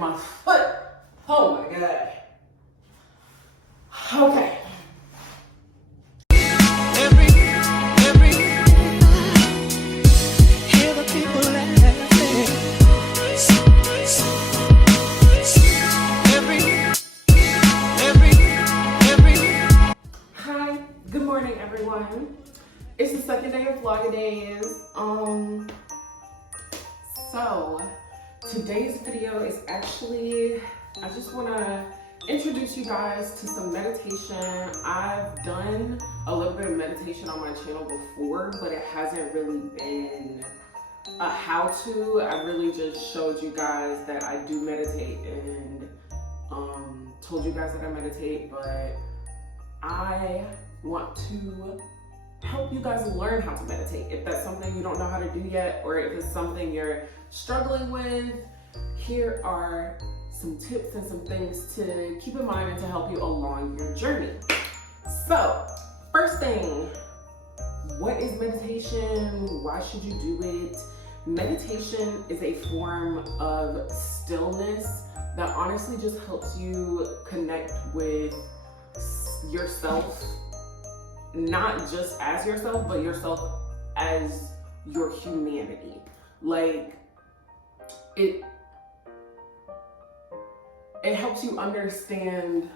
my foot. Oh my God. Okay. Hear the people laughing. Hi, good morning everyone. It's the second day of Vlogdays. So today's video is actually, I just wanna introduce you guys to some meditation. I've done a little bit of meditation on my channel before, but it hasn't really been a how-to. I really just showed you guys that I do meditate and told you guys that I meditate, but I want to help you guys learn how to meditate. If that's something you don't know how to do yet, or if it's something you're struggling with, here are some tips and some things to keep in mind and to help you along your journey. So, first thing, what is meditation? Why should you do it? Meditation is a form of stillness that honestly just helps you connect with yourself, not just as yourself, but yourself as your humanity. Like, it helps you understand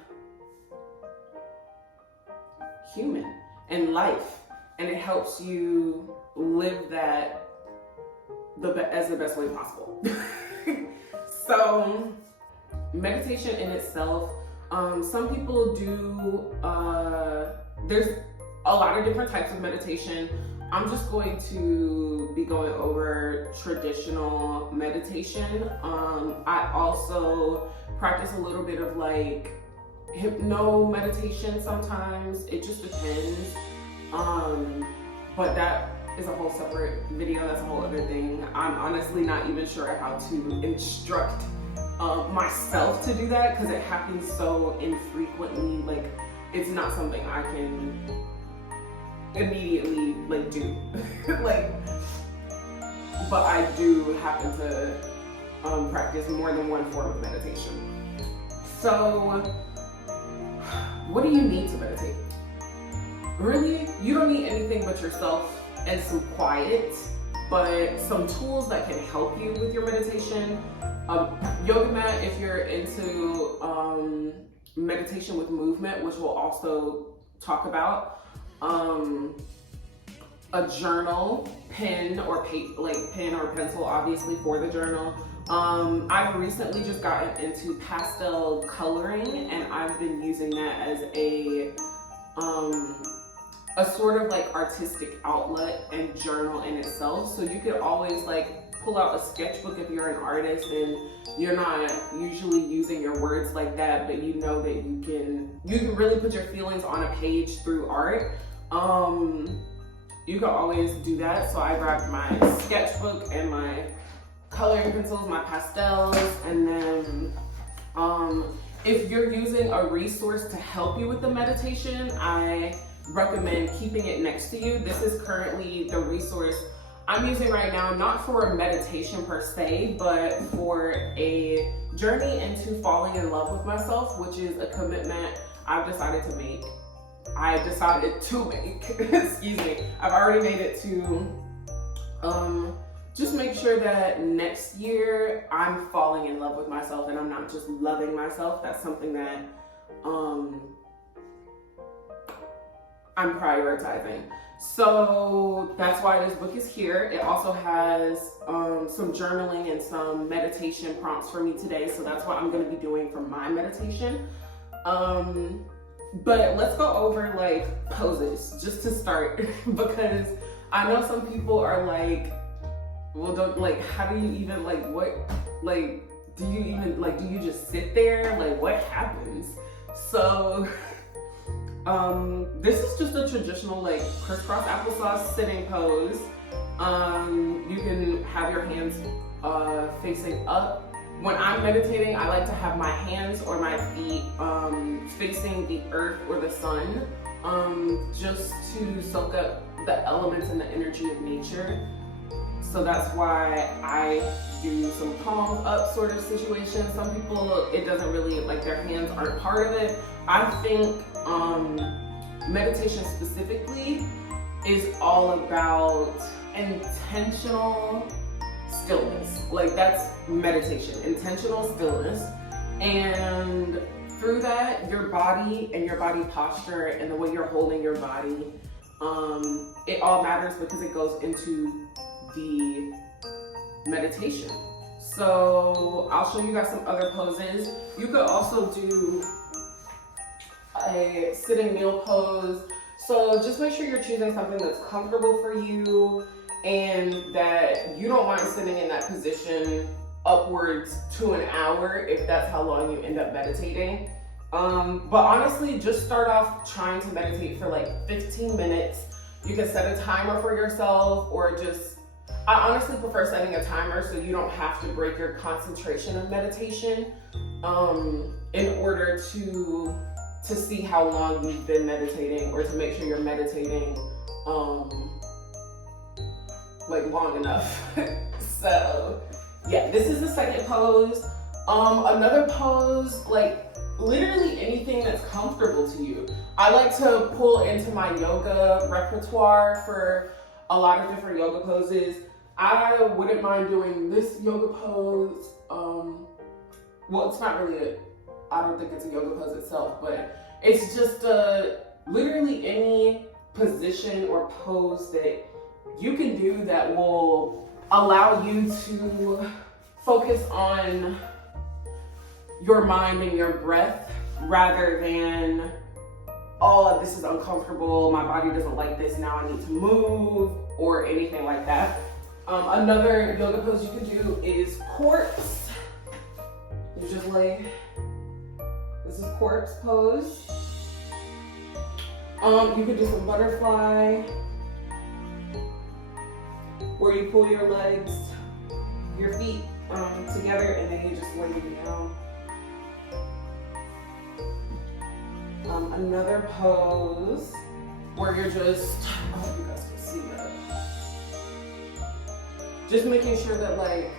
human and life, and it helps you live that as the best way possible. So meditation in itself, some people do, there's a lot of different types of meditation. I'm just going to be going over traditional meditation. I also practice a little bit of like hypno meditation sometimes. It just depends. But that is a whole separate video. That's a whole other thing. I'm honestly not even sure how to instruct myself to do that because it happens so infrequently. Like, it's not something I can immediately like do. Like, but I do happen to practice more than one form of meditation. So what do you need to meditate? Really, you don't need anything but yourself and some quiet, but some tools that can help you with your meditation. Yoga mat if you're into meditation with movement, which we'll also talk about. A journal, pen or pencil, obviously, for the journal. I've recently just gotten into pastel coloring, and I've been using that as a sort of like artistic outlet and journal in itself. So you could always like pull out a sketchbook if you're an artist and you're not usually using your words like that, but you know that you can really put your feelings on a page through art. You can always do that. So I grabbed my sketchbook and my coloring pencils, my pastels, and then if you're using a resource to help you with the meditation, I recommend keeping it next to you. This is currently the resource I'm using right now, not for a meditation per se, but for a journey into falling in love with myself, which is a commitment I've decided to make. Excuse me. I've already made it to just make sure that next year I'm falling in love with myself and I'm not just loving myself. That's something that I'm prioritizing. So that's why this book is here. It also has some journaling and some meditation prompts for me today. So that's what I'm going to be doing for my meditation. But let's go over like poses just to start, because I know some people are like, well, don't, like, how do you even, like, what, like, do you even, like, do you just sit there? Like, what happens? So this is just a traditional like crisscross applesauce sitting pose. You can have your hands facing up. When I'm meditating, I like to have my hands or my feet facing the earth or the sun, just to soak up the elements and the energy of nature. So that's why I do some palms up sort of situation. Some people, it doesn't really, like their hands aren't part of it. I think meditation specifically is all about intentional stillness. Like that's meditation, intentional stillness. And through that, your body and your body posture and the way you're holding your body, it all matters because it goes into the meditation. So I'll show you guys some other poses. You could also do a sitting meal pose. So just make sure you're choosing something that's comfortable for you and that you don't mind sitting in that position upwards to an hour if that's how long you end up meditating. But honestly, just start off trying to meditate for like 15 minutes. You can set a timer for yourself, or just, I honestly prefer setting a timer so you don't have to break your concentration of meditation in order to see how long you've been meditating, or to make sure you're meditating like long enough. So yeah, this is the second pose. Another pose, like literally anything that's comfortable to you. I like to pull into my yoga repertoire for a lot of different yoga poses. I wouldn't mind doing this yoga pose. Well, it's not really I don't think it's a yoga pose itself, but it's just literally any position or pose that you can do that will allow you to focus on your mind and your breath rather than, oh, this is uncomfortable, my body doesn't like this, now I need to move, or anything like that. Another yoga pose you can do is corpse. You just lay, this is corpse pose. You could do some butterfly, where you pull your legs, your feet together, and then you just lay down. Another pose where you're just, I hope you guys can see that. Just making sure that like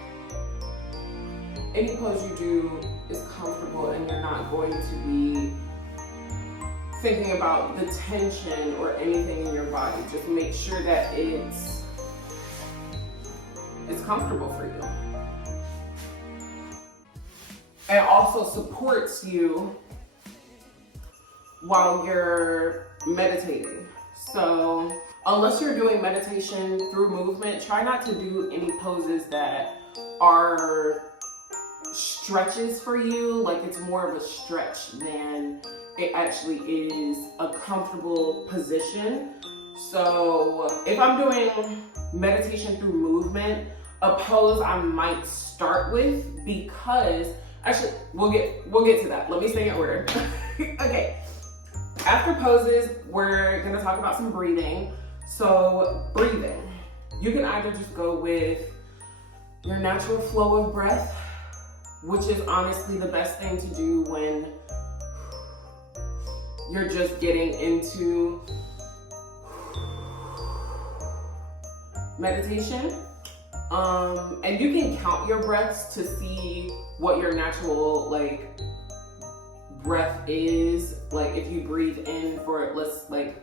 any pose you do is comfortable and you're not going to be thinking about the tension or anything in your body. Just make sure that it's comfortable for you. And also supports you while you're meditating. So unless you're doing meditation through movement, try not to do any poses that are stretches for you. Like it's more of a stretch than it actually is a comfortable position. So if I'm doing meditation through movement, a pose I might start with, because actually we'll get to that. Let me stay in order. Okay. After poses, we're gonna talk about some breathing. So breathing, you can either just go with your natural flow of breath, which is honestly the best thing to do when you're just getting into meditation. And you can count your breaths to see what your natural like breath is. Like if you breathe in for, let's like,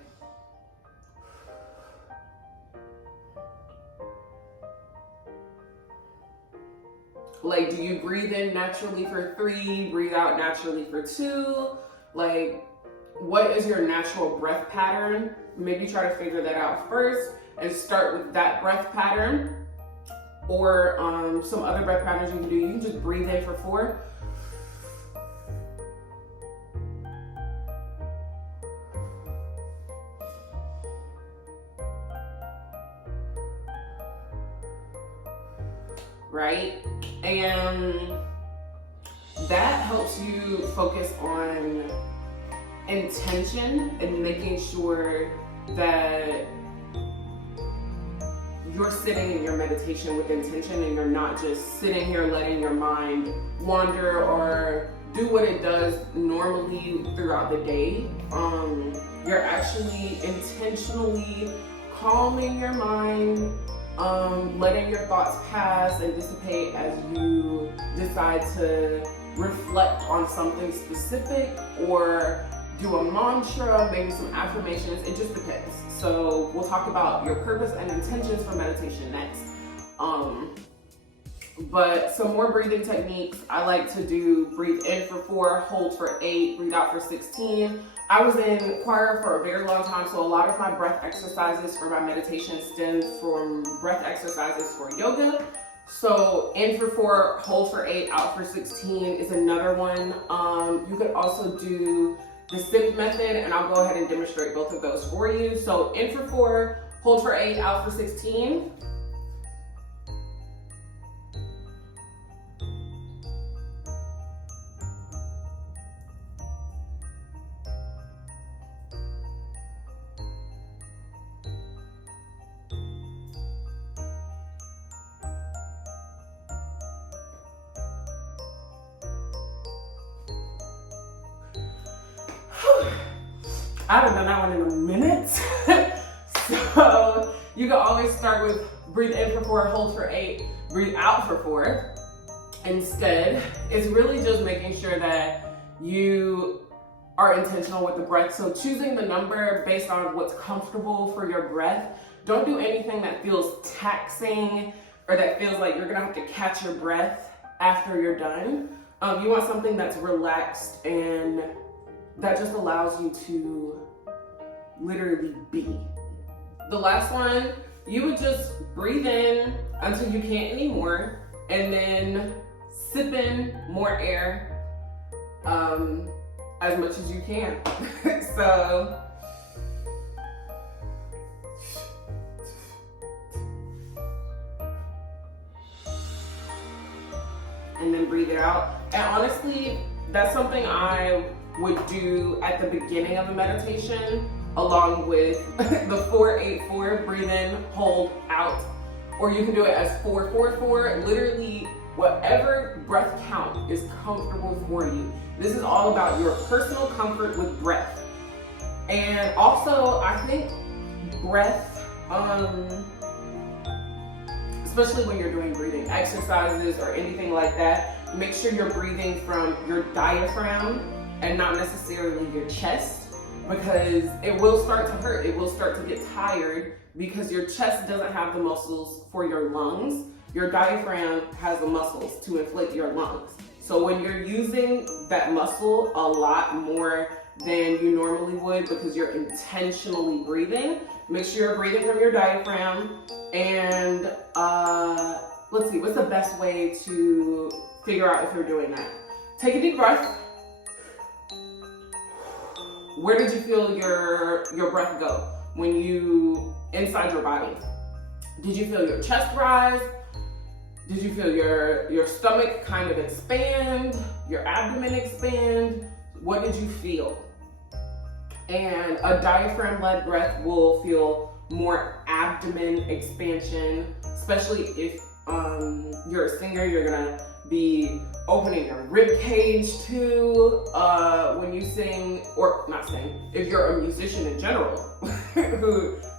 do you breathe in naturally for 3, breathe out naturally for 2? Like, what is your natural breath pattern? Maybe try to figure that out first and start with that breath pattern. Or some other breath patterns you can do. You can just breathe in for 4. Right? And that helps you focus on intention and making sure that you're sitting in your meditation with intention and you're not just sitting here letting your mind wander or do what it does normally throughout the day. You're actually intentionally calming your mind letting your thoughts pass and dissipate as you decide to reflect on something specific or do a mantra, maybe some affirmations. It just depends. So we'll talk about your purpose and intentions for meditation next. But some more breathing techniques. I like to do breathe in for 4, hold for 8, breathe out for 16. I was in choir for a very long time, so a lot of my breath exercises for my meditation stem from breath exercises for yoga. So in for 4, hold for 8, out for 16 is another one. You could also do the sip method, and I'll go ahead and demonstrate both of those for you. So in for 4, hold for 8, out for 16. I haven't done that one in a minute. So you can always start with breathe in for 4, hold for 8, breathe out for 4. Instead, it's really just making sure that you are intentional with the breath. So choosing the number based on what's comfortable for your breath. Don't do anything that feels taxing or that feels like you're gonna have to catch your breath after you're done. You want something that's relaxed and that just allows you to literally be. The last one, you would just breathe in until you can't anymore and then sip in more air as much as you can. So and then breathe it out. And honestly, that's something I would do at the beginning of the meditation, along with the 4-8-4, breathe in, hold, out. Or you can do it as 4-4-4, literally whatever breath count is comfortable for you. This is all about your personal comfort with breath. And also, I think breath, especially when you're doing breathing exercises or anything like that, make sure you're breathing from your diaphragm and not necessarily your chest, because it will start to hurt. It will start to get tired because your chest doesn't have the muscles for your lungs. Your diaphragm has the muscles to inflate your lungs. So when you're using that muscle a lot more than you normally would because you're intentionally breathing, make sure you're breathing from your diaphragm. And let's see, what's the best way to figure out if you're doing that? Take a deep breath. Where did you feel your breath go when you, inside your body? Did you feel your chest rise? Did you feel your stomach kind of expand? Your abdomen expand? What did you feel? And a diaphragm-led breath will feel more abdomen expansion, especially if you're a singer. You're gonna be opening your rib cage too when you sing, or not sing, if you're a musician in general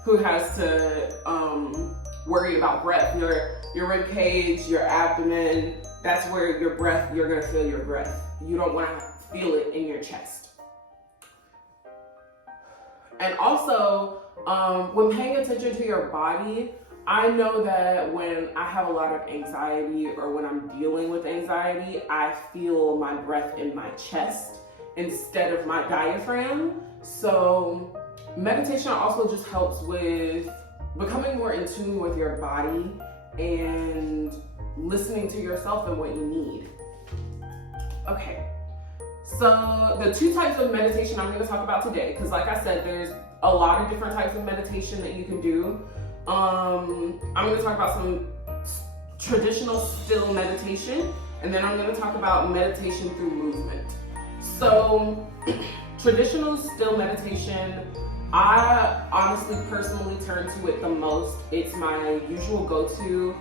who has to worry about breath. Your rib cage, your abdomen, that's where your breath, you're gonna feel your breath. You don't wanna feel it in your chest. And also, when paying attention to your body, I know that when I have a lot of anxiety or when I'm dealing with anxiety, I feel my breath in my chest instead of my diaphragm. So meditation also just helps with becoming more in tune with your body and listening to yourself and what you need. Okay, so the 2 types of meditation I'm going to talk about today, because like I said, there's a lot of different types of meditation that you can do. I'm going to talk about some traditional still meditation, and then I'm going to talk about meditation through movement. So traditional still meditation, I honestly personally turn to it the most. It's my usual go-to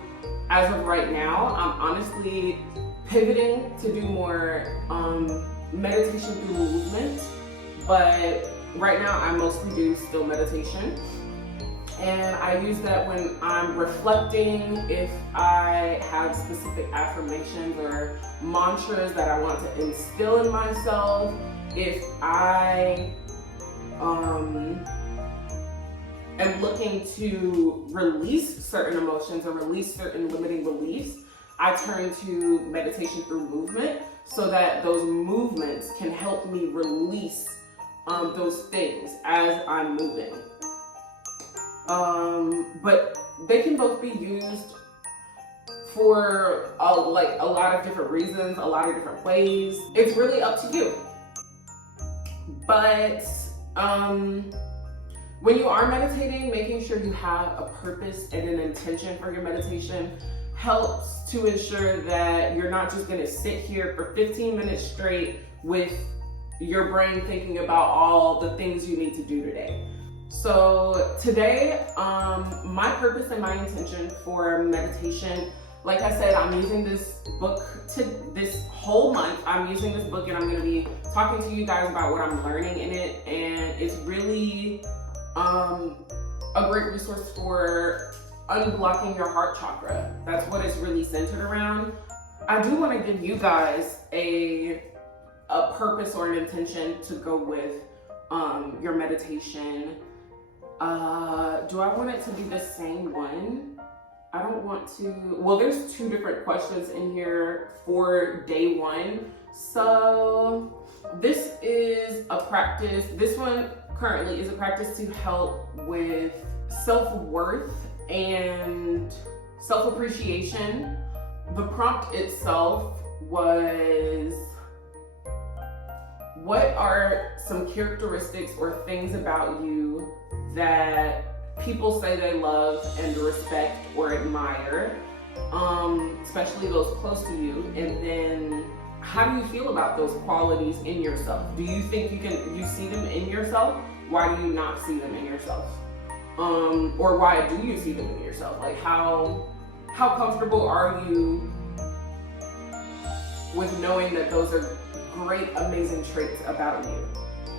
as of right now. I'm honestly pivoting to do more meditation through movement, but right now I mostly do still meditation. And I use that when I'm reflecting, if I have specific affirmations or mantras that I want to instill in myself, if I am looking to release certain emotions or release certain limiting beliefs, I turn to meditation through movement so that those movements can help me release those things as I'm moving. But they can both be used for a lot of different reasons, a lot of different ways. It's really up to you. But when you are meditating, making sure you have a purpose and an intention for your meditation helps to ensure that you're not just gonna sit here for 15 minutes straight with your brain thinking about all the things you need to do today. So today, my purpose and my intention for meditation, like I said, I'm using this book this whole month. I'm using this book and I'm going to be talking to you guys about what I'm learning in it. And it's really a great resource for unblocking your heart chakra. That's what it's really centered around. I do want to give you guys a purpose or an intention to go with your meditation. Do I want it to be the same one? I don't want to. Well, there's 2 different questions in here for day 1. So this is a practice. This one currently is a practice to help with self-worth and self-appreciation. The prompt itself was, what are some characteristics or things about you that people say they love and respect or admire, especially those close to you? And then how do you feel about those qualities in yourself? Do you think you see them in yourself? Why do you not see them in yourself? Or why do you see them in yourself? Like how comfortable are you with knowing that those are great, amazing traits about you?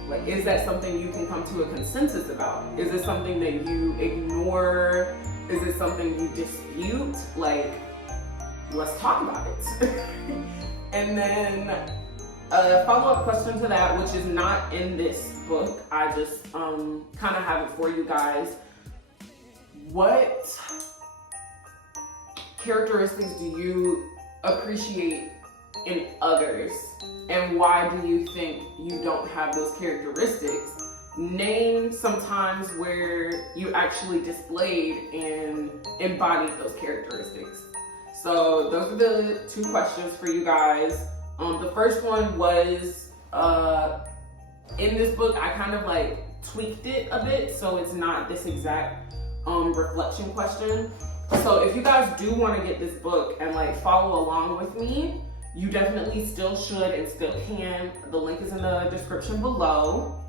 Like, is that something you can come to a consensus about? Is it something that you ignore? Is it something you dispute? Like, let's talk about it. And then a follow-up question to that, which is not in this book, I just kind of have it for you guys. What characteristics do you appreciate in others, and why do you think you don't have those characteristics? Name some times where you actually displayed and embodied those characteristics. So those are the 2 questions for you guys. The first one was in this book, I kind of like tweaked it a bit, so it's not this exact reflection question. So if you guys do want to get this book and like follow along with me, you definitely still should and still can. The link is in the description below.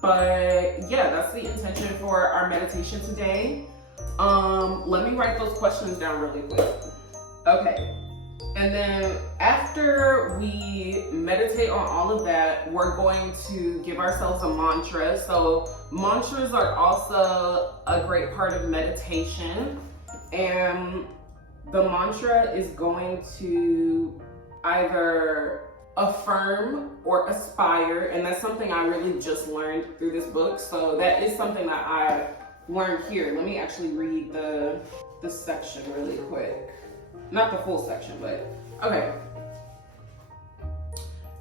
But yeah, that's the intention for our meditation today. Let me write those questions down really quick. Okay. And then after we meditate on all of that, we're going to give ourselves a mantra. So mantras are also a great part of meditation. And the mantra is going to either affirm or aspire, and that's something I really just learned through this book. So that is something that I learned here. Let me actually read the section really quick. Not the full section, but okay.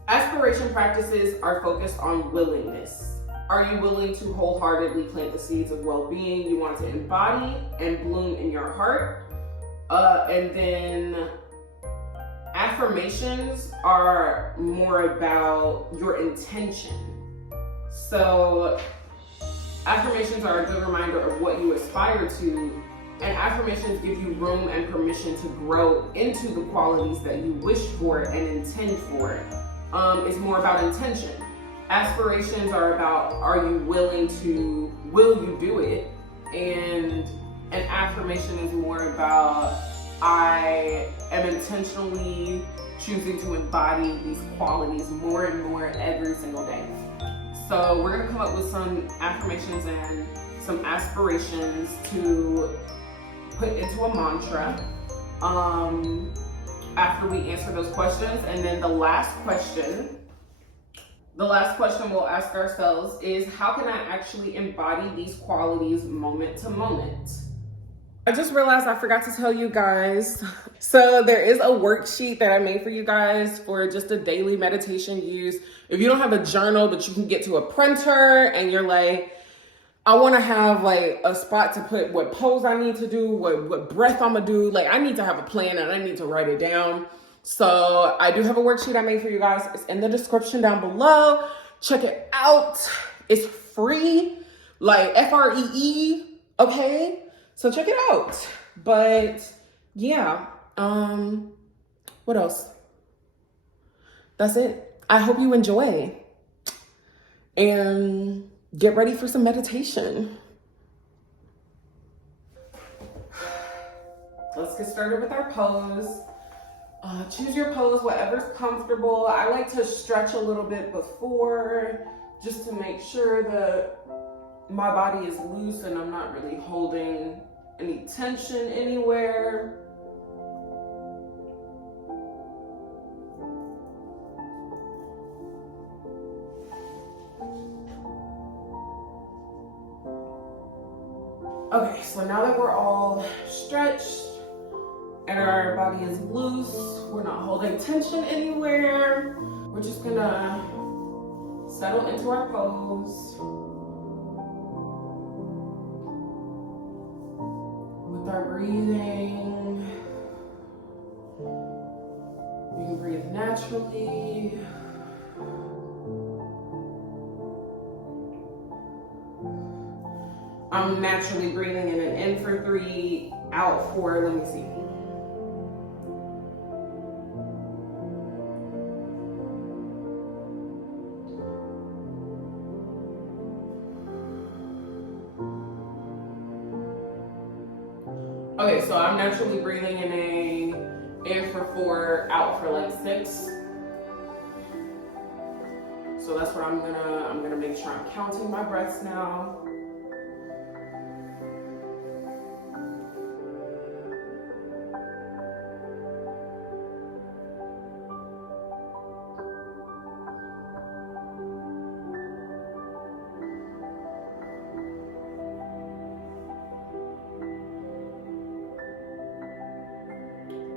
Aspiration practices are focused on willingness. Are you willing to wholeheartedly plant the seeds of well-being you want to embody and bloom in your heart? And then affirmations are more about your intention. So affirmations are a good reminder of what you aspire to, and affirmations give you room and permission to grow into the qualities that you wish for and intend for. It's more about intention. Aspirations are about, are you willing to, will you do it? And an affirmation is more about, I am intentionally choosing to embody these qualities more and more every single day. So we're gonna come up with some affirmations and some aspirations to put into a mantra after we answer those questions. And then the last question we'll ask ourselves is, how can I actually embody these qualities moment to moment? I just realized I forgot to tell you guys. So there is a worksheet that I made for you guys for just a daily meditation use. If you don't have a journal, but you can get to a printer and you're like, I want to have like a spot to put what pose I need to do, what breath I'm gonna do. Like I need to have a plan and I need to write it down. So I do have a worksheet I made for you guys. It's in the description down below. Check it out. It's free, like FREE, okay? So check it out. But yeah, what else? That's it. I hope you enjoy and get ready for some meditation. Let's get started with our pose. Choose your pose, whatever's comfortable. I like to stretch a little bit before, just to make sure that my body is loose and I'm not really holding any tension anywhere. Okay, so now that we're all stretched and our body is loose, we're not holding tension anywhere, we're just gonna settle into our pose with our breathing. You can breathe naturally. I'm naturally breathing in and in for 3, out for, let me see. Okay, so I'm naturally breathing in for 4, out for like 6. So that's what I'm gonna make sure I'm counting my breaths now.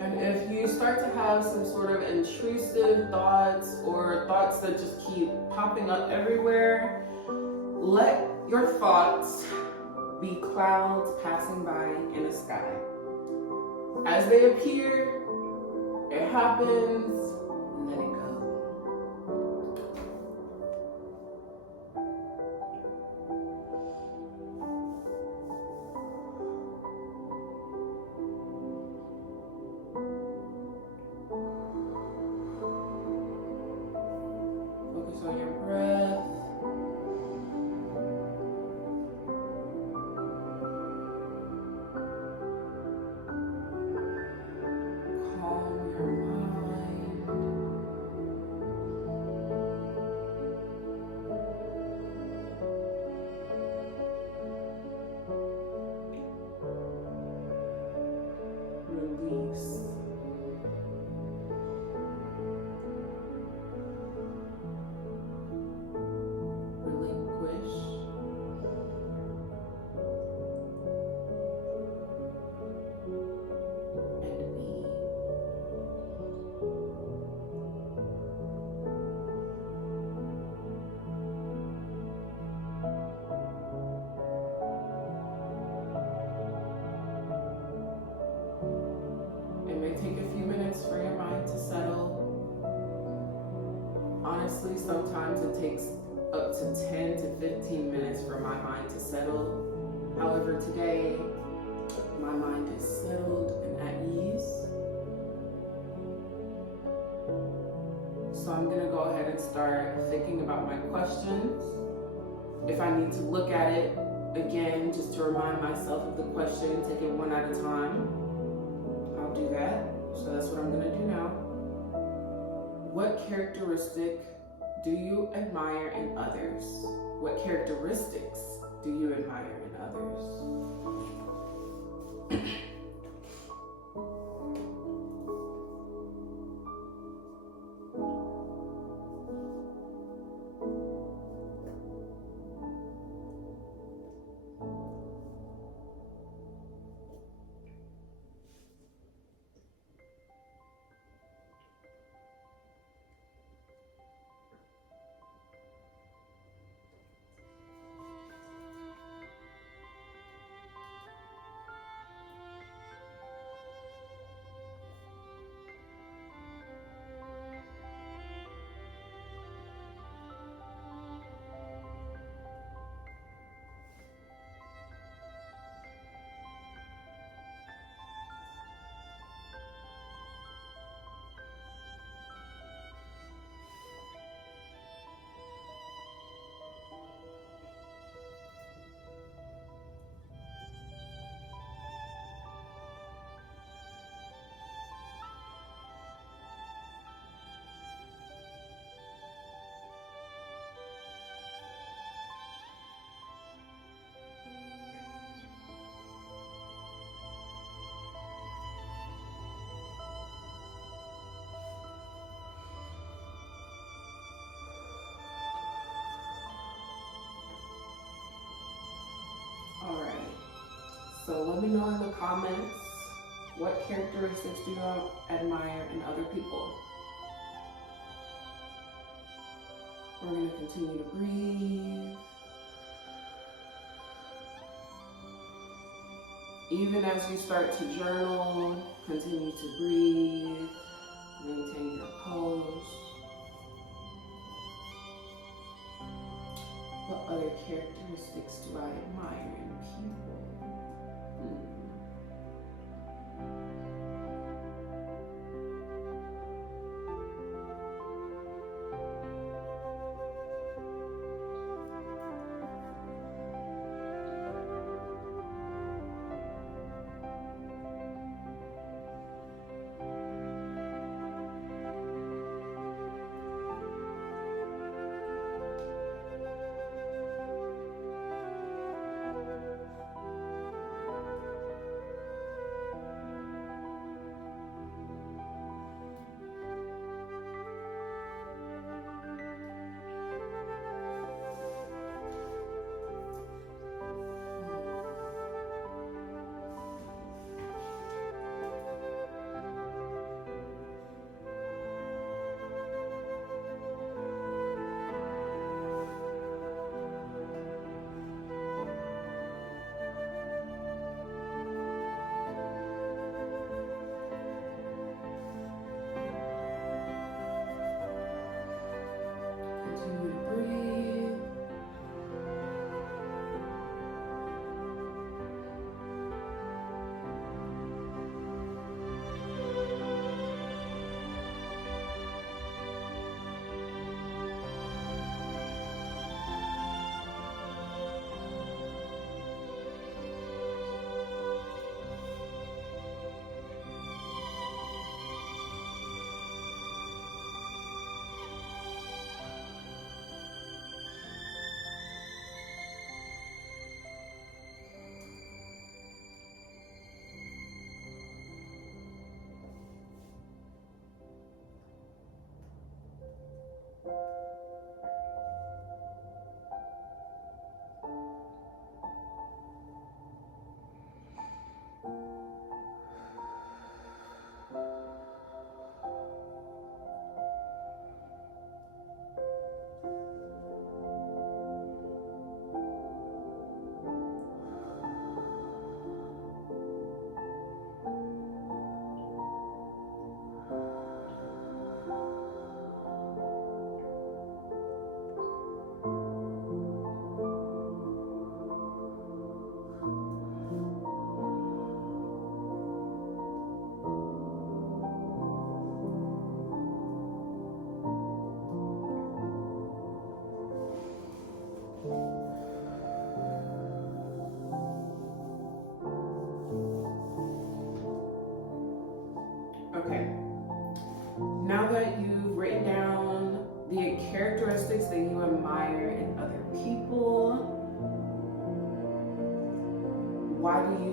And if you start to have some sort of intrusive thoughts or thoughts that just keep popping up everywhere, let your thoughts be clouds passing by in the sky. As they appear, it happens, let it go. Focus on your breath. Calm your mind. Release. Relinquish. And be. It may take a few minutes for your mind to settle. Honestly, sometimes it takes up to 10 to 15 minutes for my mind to settle. However, today, my mind is settled and at ease. So I'm gonna go ahead and start thinking about my questions. If I need to look at it again, just to remind myself of the question, take it one at a time, I'll do that. So that's what I'm gonna do now. What characteristic do you admire in others? What characteristics do you admire in others. Alright, so let me know in the comments what characteristics do you admire in other people. We're going to continue to breathe. Even as you start to journal, continue to breathe, maintain your pose. What other characteristics do I admire in people?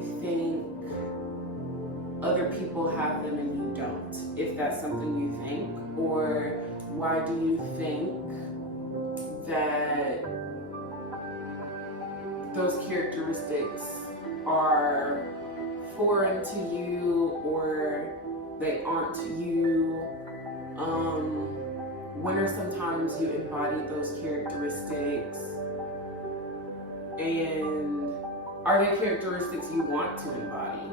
you think other people have them and you don't, if that's something you think? Or why do you think that those characteristics are foreign to you, or they aren't you? When are sometimes you embody those characteristics, and are they characteristics you want to embody?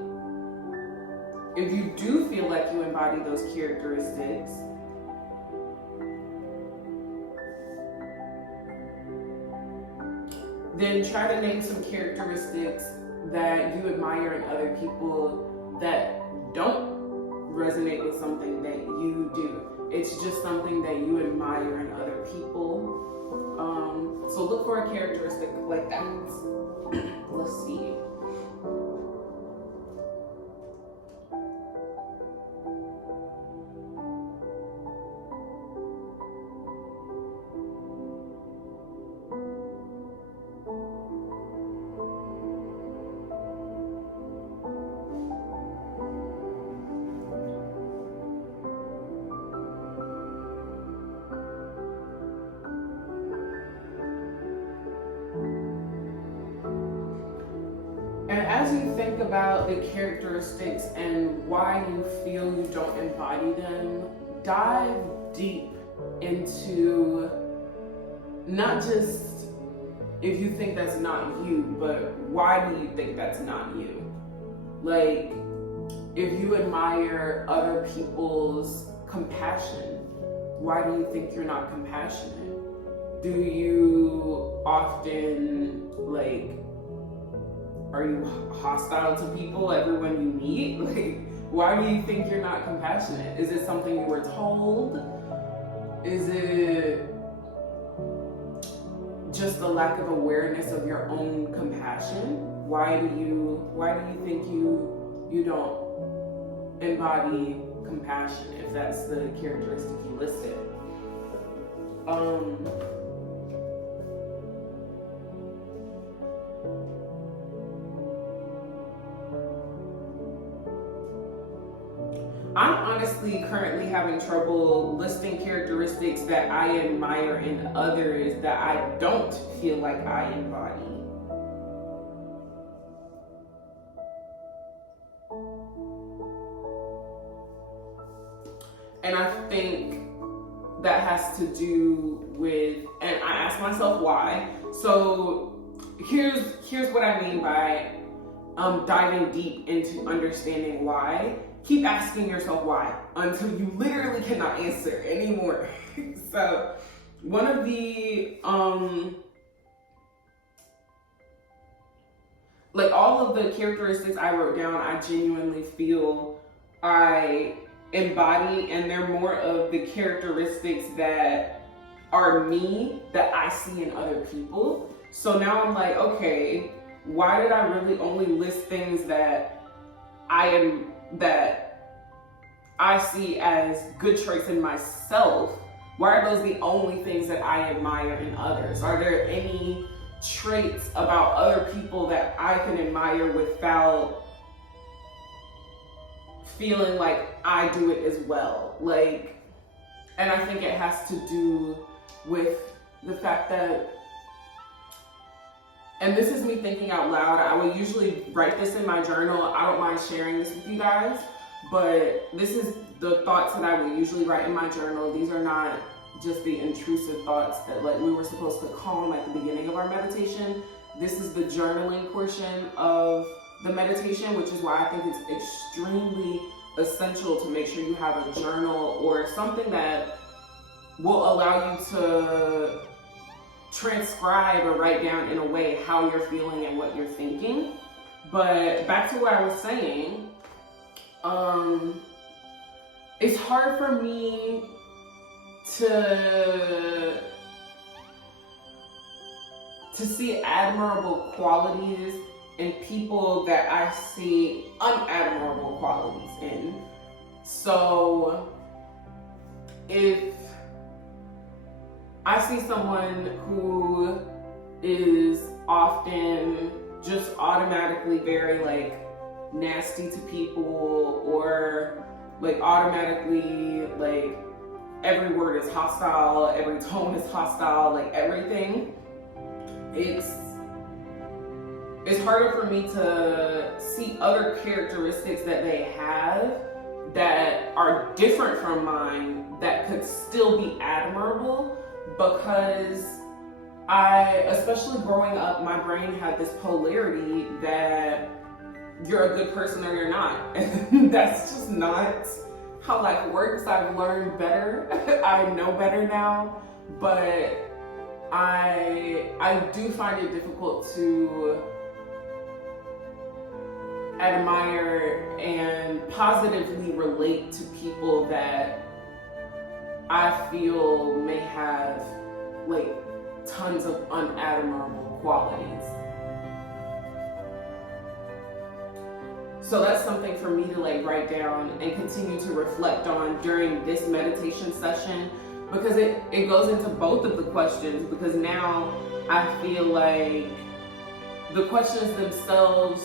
If you do feel like you embody those characteristics, then try to name some characteristics that you admire in other people that don't resonate with something that you do. It's just something that you admire in other people. So look for a characteristic like that. Let's see. And as you think about the characteristics and why you feel you don't embody them, dive deep into not just if you think that's not you, but why do you think that's not you? Like, if you admire other people's compassion, why do you think you're not compassionate? Do you often, like, are you hostile to people everyone you meet? Like, why do you think you're not compassionate? Is it something you were told? Is it just a lack of awareness of your own compassion? Why do you think you don't embody compassion if that's the characteristic you listed? I'm honestly currently having trouble listing characteristics that I admire in others that I don't feel like I embody. And I think that has to do with, and I ask myself why. So here's what I mean by diving deep into understanding why. Keep asking yourself why until you literally cannot answer anymore. So one of the like all of the characteristics I wrote down, I genuinely feel I embody, and they're more of the characteristics that are me that I see in other people. So now I'm like, okay, why did I really only list things that I see as good traits in myself? Why are those the only things that I admire in others? Are there any traits about other people that I can admire without feeling like I do it as well? Like, and I think it has to do with the fact that, and this is me thinking out loud, I would usually write this in my journal. I don't mind sharing this with you guys, but this is the thoughts that I would usually write in my journal. These are not just the intrusive thoughts that like we were supposed to calm at the beginning of our meditation. This is the journaling portion of the meditation, which is why I think it's extremely essential to make sure you have a journal or something that will allow you to transcribe or write down in a way how you're feeling and what you're thinking. But back to what I was saying, it's hard for me to see admirable qualities in people that I see unadmirable qualities in. So if I see someone who is often just automatically very like nasty to people, or like automatically like every word is hostile, every tone is hostile, like everything. It's harder for me to see other characteristics that they have that are different from mine that could still be admirable, because especially growing up, my brain had this polarity that you're a good person or you're not. And that's just not how life works. I've learned better. I know better now, but I do find it difficult to admire and positively relate to people that I feel may have like tons of unadmirable qualities. So that's something for me to like write down and continue to reflect on during this meditation session, because it goes into both of the questions, because now I feel like the questions themselves,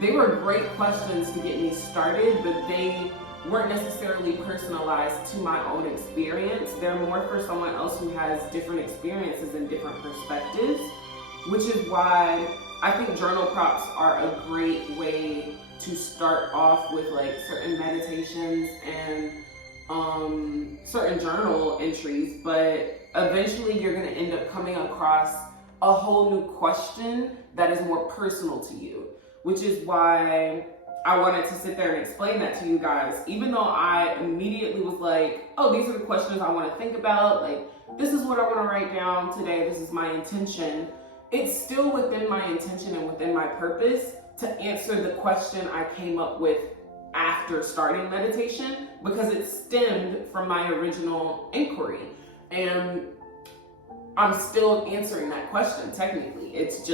they were great questions to get me started, but they weren't necessarily personalized to my own experience. They're more for someone else who has different experiences and different perspectives, which is why I think journal prompts are a great way to start off with like certain meditations and certain journal entries, but eventually you're going to end up coming across a whole new question that is more personal to you, which is why I wanted to sit there and explain that to you guys, even though I immediately was like, oh, these are the questions I want to think about, like this is what I want to write down today, this is my intention. It's still within my intention and within my purpose to answer the question I came up with after starting meditation, because it stemmed from my original inquiry. And I'm still answering that question technically. It's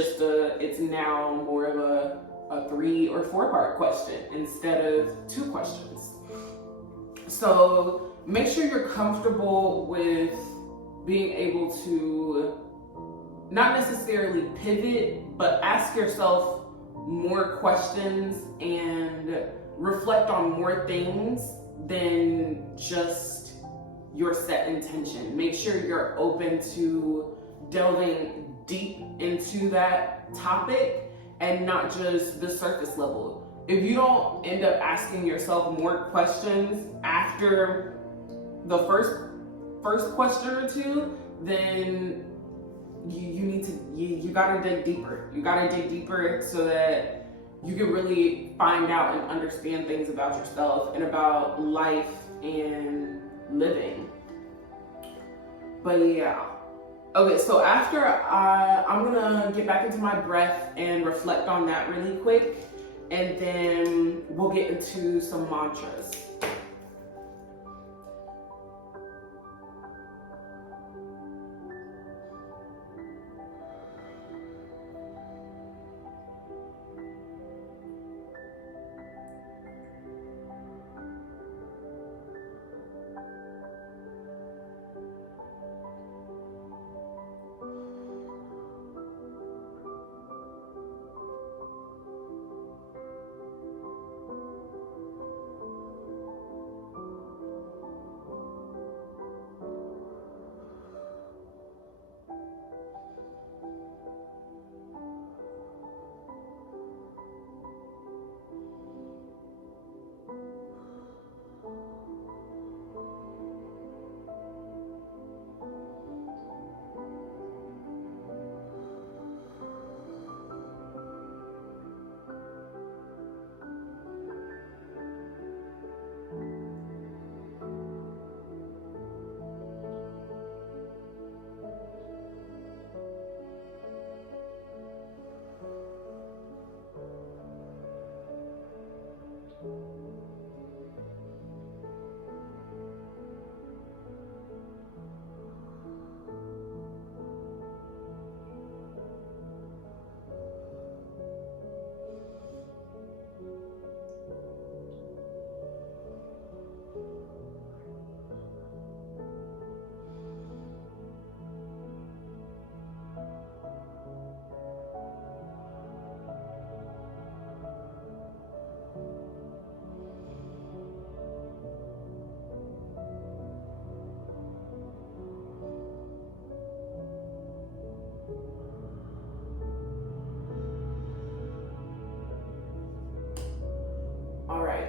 now more of a 3 or 4 part question instead of 2 questions. So make sure you're comfortable with being able to not necessarily pivot, but ask yourself more questions and reflect on more things than just your set intention. Make sure you're open to delving deep into that topic and not just the surface level. If you don't end up asking yourself more questions after the first question or two, then you gotta dig deeper. You gotta dig deeper so that you can really find out and understand things about yourself and about life and living. But yeah. Okay, so after I'm gonna get back into my breath and reflect on that really quick, and then we'll get into some mantras.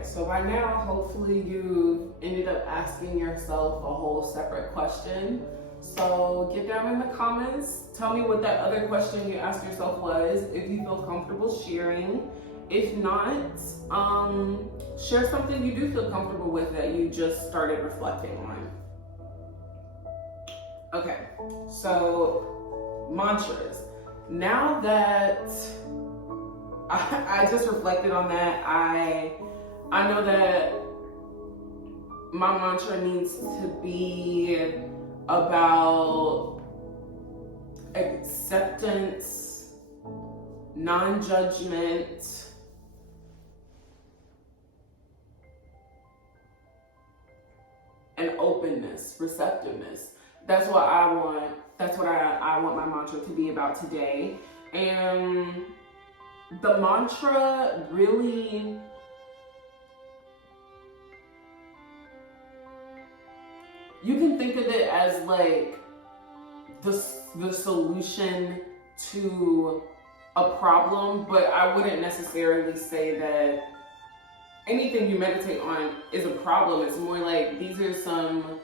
so by now, hopefully you ended up asking yourself a whole separate question. So get down in the comments. Tell me what that other question you asked yourself was, if you feel comfortable sharing. If not, share something you do feel comfortable with that you just started reflecting on. Okay, so mantras. Now that I just reflected on that, I know that my mantra needs to be about acceptance, non-judgment, and openness, receptiveness. That's what I want. That's what I want my mantra to be about today. And the mantra really, you can think of it as like the solution to a problem, but I wouldn't necessarily say that anything you meditate on is a problem. It's more like these are some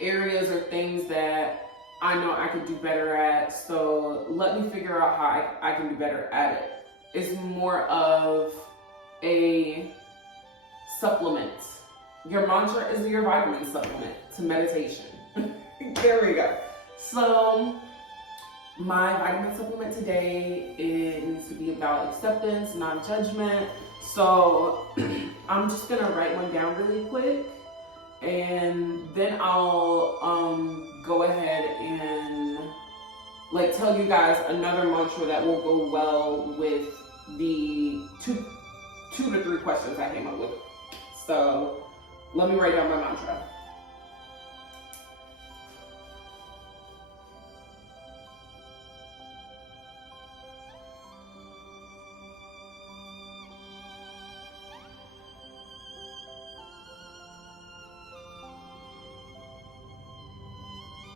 areas or things that I know I could do better at, so let me figure out how I can do better at it. It's more of a supplement. Your mantra is your vitamin supplement to meditation. There we go. So my vitamin supplement today, it needs to be about acceptance, non-judgment. So I'm just gonna write one down really quick, and then I'll go ahead and like tell you guys another mantra that will go well with the two to three questions I came up with. So let me write down my mantra.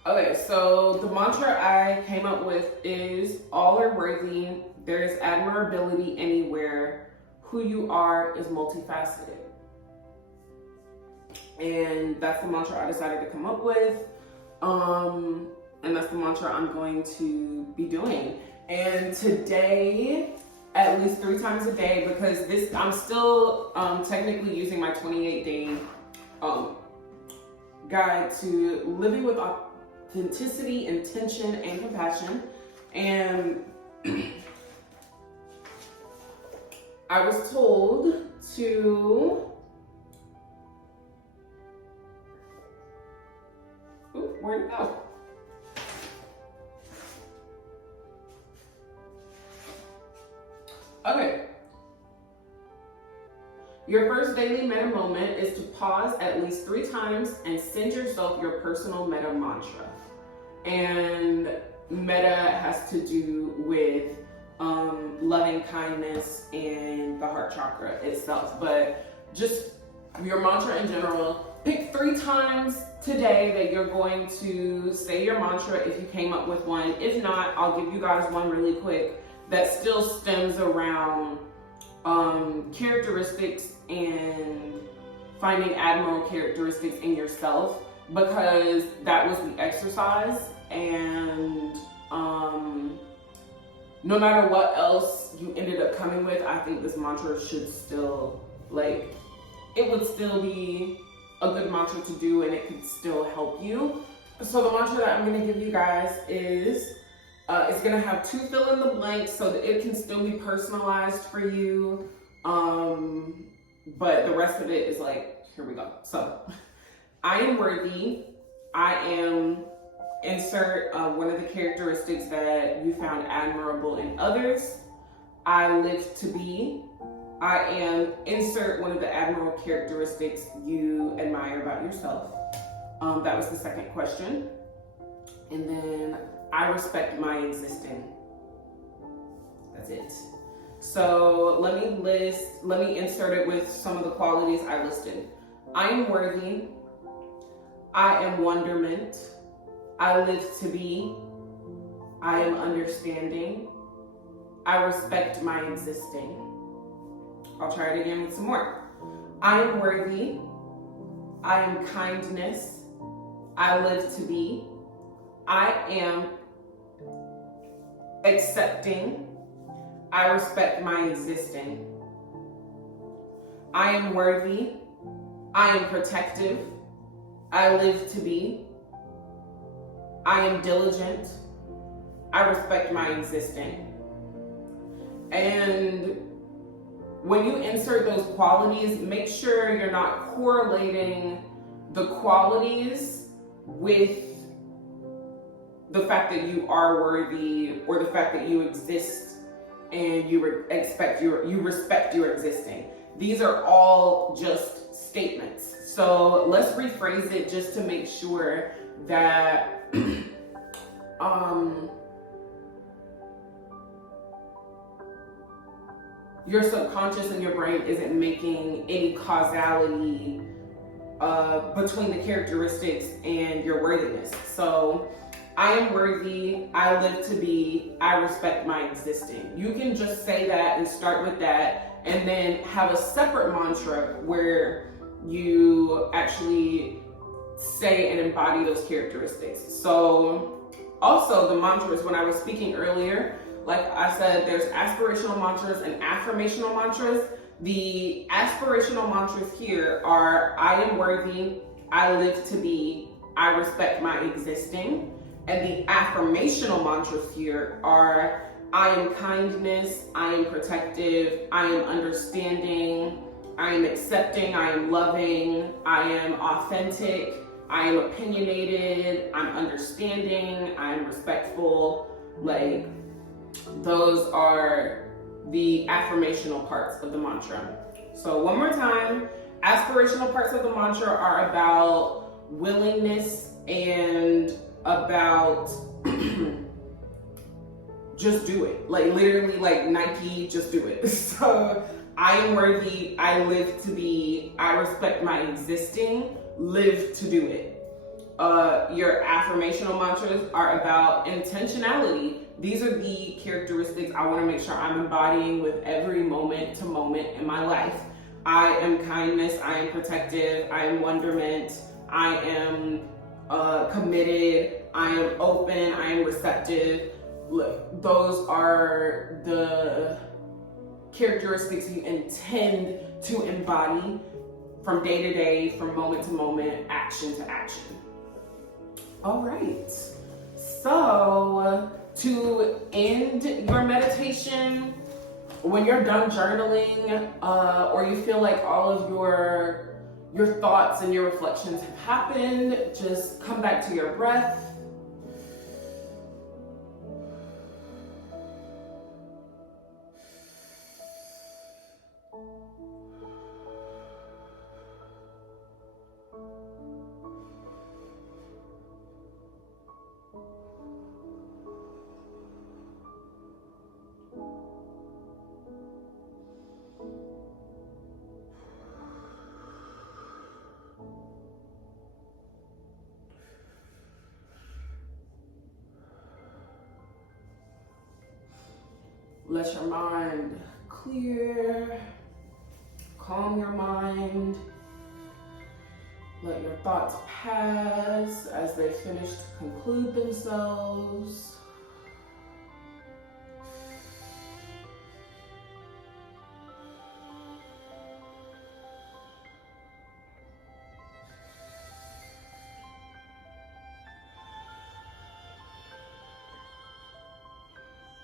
Okay, so the mantra I came up with is all are worthy, there is admirability anywhere, who you are is multifaceted. And that's the mantra I decided to come up with. And that's the mantra I'm going to be doing. And today, at least 3 times a day, because this, I'm still technically using my 28-day guide to living with authenticity, intention, and compassion. And I was told to, where'd it go? Okay. Your first daily meta moment is to pause at least 3 times and send yourself your personal meta mantra. And meta has to do with loving kindness and the heart chakra itself. But just your mantra in general, pick 3 times today that you're going to say your mantra if you came up with one. If not, I'll give you guys one really quick that still stems around characteristics and finding admirable characteristics in yourself, because that was the exercise. And no matter what else you ended up coming with, I think this mantra should still, like, it would still be a good mantra to do, and it could still help you. So the mantra that I'm going to give you guys is, it's going to have 2 fill in the blanks so that it can still be personalized for you. But the rest of it is like, here we go. So, I am worthy. I am, insert one of the characteristics that you found admirable in others. I live to be. I am, insert one of the admirable characteristics you admire about yourself. That was the second question. And then, I respect my existing. That's it. So let me insert it with some of the qualities I listed. I am worthy. I am wonderment. I live to be. I am understanding. I respect my existing. I'll try it again with some more. I am worthy. I am kindness. I live to be. I am accepting. I respect my existing. I am worthy. I am protective. I live to be. I am diligent. I respect my existing. And when you insert those qualities, make sure you're not correlating the qualities with the fact that you are worthy or the fact that you exist and you respect your existing. These are all just statements. So let's rephrase it just to make sure that your subconscious and your brain isn't making any causality between the characteristics and your worthiness. So I am worthy, I live to be, I respect my existing. You can just say that and start with that, and then have a separate mantra where you actually say and embody those characteristics. So also the mantras, when I was speaking earlier, like I said, there's aspirational mantras and affirmational mantras. The aspirational mantras here are I am worthy, I live to be, I respect my existing. And the affirmational mantras here are I am kindness, I am protective, I am understanding, I am accepting, I am loving, I am authentic, I am opinionated, I'm understanding, I am respectful. Like, those are the affirmational parts of the mantra. So one more time, aspirational parts of the mantra are about willingness and about just do it. Like literally like Nike, just do it. So I am worthy, I live to be, I respect my existing, live to do it. Your affirmational mantras are about intentionality. These are the characteristics I want to make sure I'm embodying with every moment to moment in my life. I am kindness, I am protective, I am wonderment, I am committed, I am open, I am receptive. Look, those are the characteristics you intend to embody from day to day, from moment to moment, action to action. All right, so to end your meditation, when you're done journaling, or you feel like all of your thoughts and your reflections have happened, just come back to your breath. Let your mind clear, calm your mind, let your thoughts pass as they finish to conclude themselves.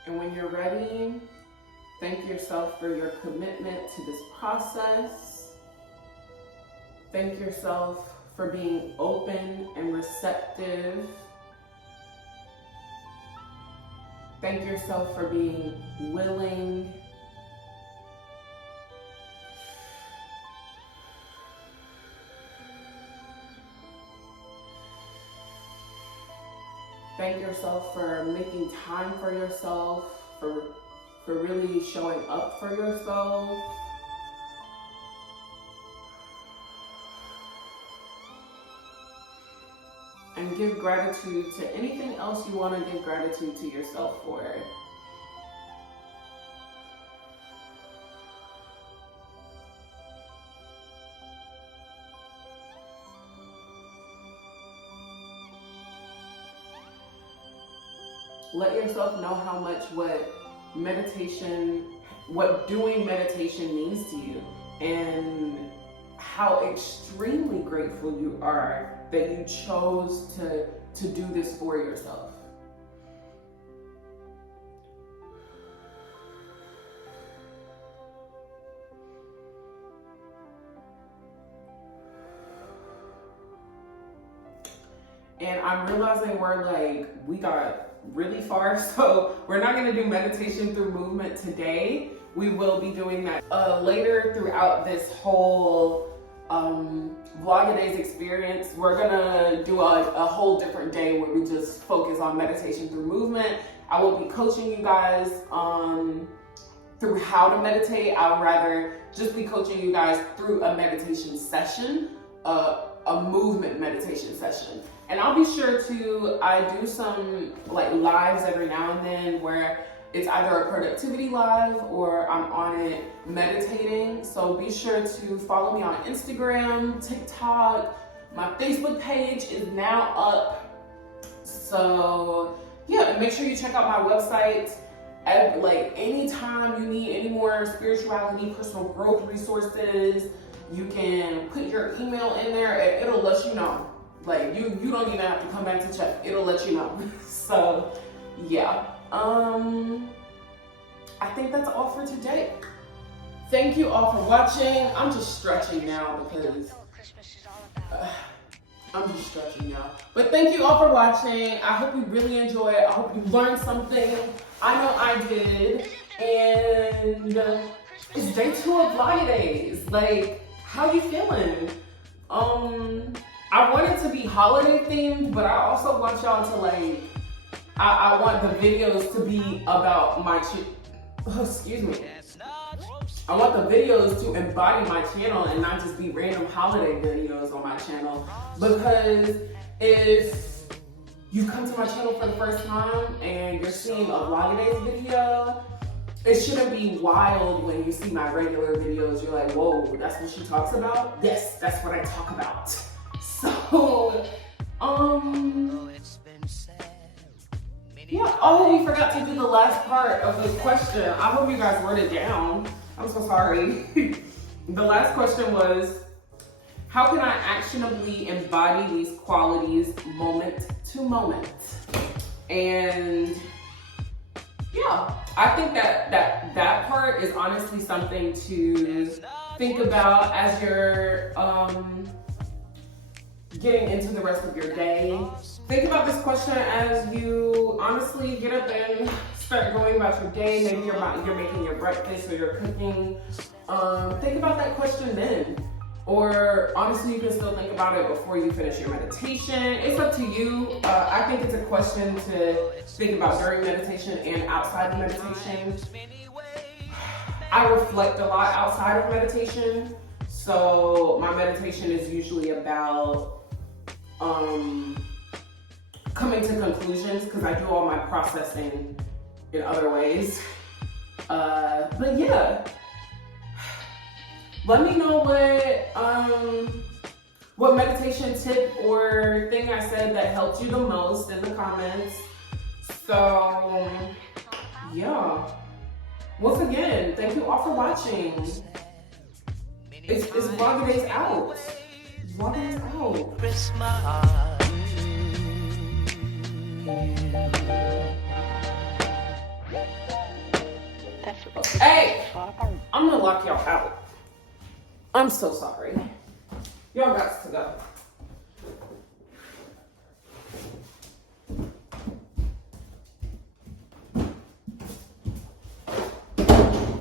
And when you're ready, thank yourself for your commitment to this process. Thank yourself for being open and receptive. Thank yourself for being willing. Thank yourself for making time for yourself, for really showing up for yourself. And give gratitude to anything else you want to give gratitude to yourself for. let yourself know how much what doing meditation means to you, and how extremely grateful you are that you chose to do this for yourself. And I'm realizing we got really far, so we're not gonna do meditation through movement today. We will be doing that later throughout this whole Vlogdays experience. We're gonna do a whole different day where we just focus on meditation through movement. I will be coaching you guys through how to meditate. I'd rather just be coaching you guys through a meditation session, a movement meditation session. And I'll be sure I do some lives every now and then where it's either a productivity live or I'm on it meditating. So be sure to follow me on Instagram, TikTok. My Facebook page is now up. So yeah, and make sure you check out my website. Anytime you need any more spirituality, personal growth resources, you can put your email in there and it'll let you know. You don't even have to come back to check. It'll let you know. So yeah. I think that's all for today. Thank you all for watching. I'm just stretching now because But thank you all for watching. I hope you really enjoyed. I hope you learned something. I know I did. And it's day 2 of Vlogdays. How you feeling? I want it to be holiday themed, but I also want y'all to I want the videos to be about my excuse me. I want the videos to embody my channel and not just be random holiday videos on my channel. Because if you come to my channel for the first time and you're seeing a Vlogdays video, it shouldn't be wild when you see my regular videos. You're like, whoa, that's what she talks about? Yes, that's what I talk about. So, yeah. Oh, we forgot to do the last part of the question. I hope you guys wrote it down. I'm so sorry. The last question was, how can I actionably embody these qualities moment to moment? And yeah, I think that part is honestly something to think about as you're getting into the rest of your day. Think about this question as you honestly get up and start going about your day. Maybe you're making your breakfast or you're cooking. Think about that question then. Or honestly, you can still think about it before you finish your meditation. It's up to you. I think it's a question to think about during meditation and outside of meditation. I reflect a lot outside of meditation. So my meditation is usually about coming to conclusions because I do all my processing in other ways. But yeah, let me know what meditation tip or thing I said that helped you the most in the comments. So yeah, once again, thank you all for watching. It's Vlogdays out. Vlogdays out. Hey, I'm gonna lock y'all out. I'm so sorry. Y'all got to go.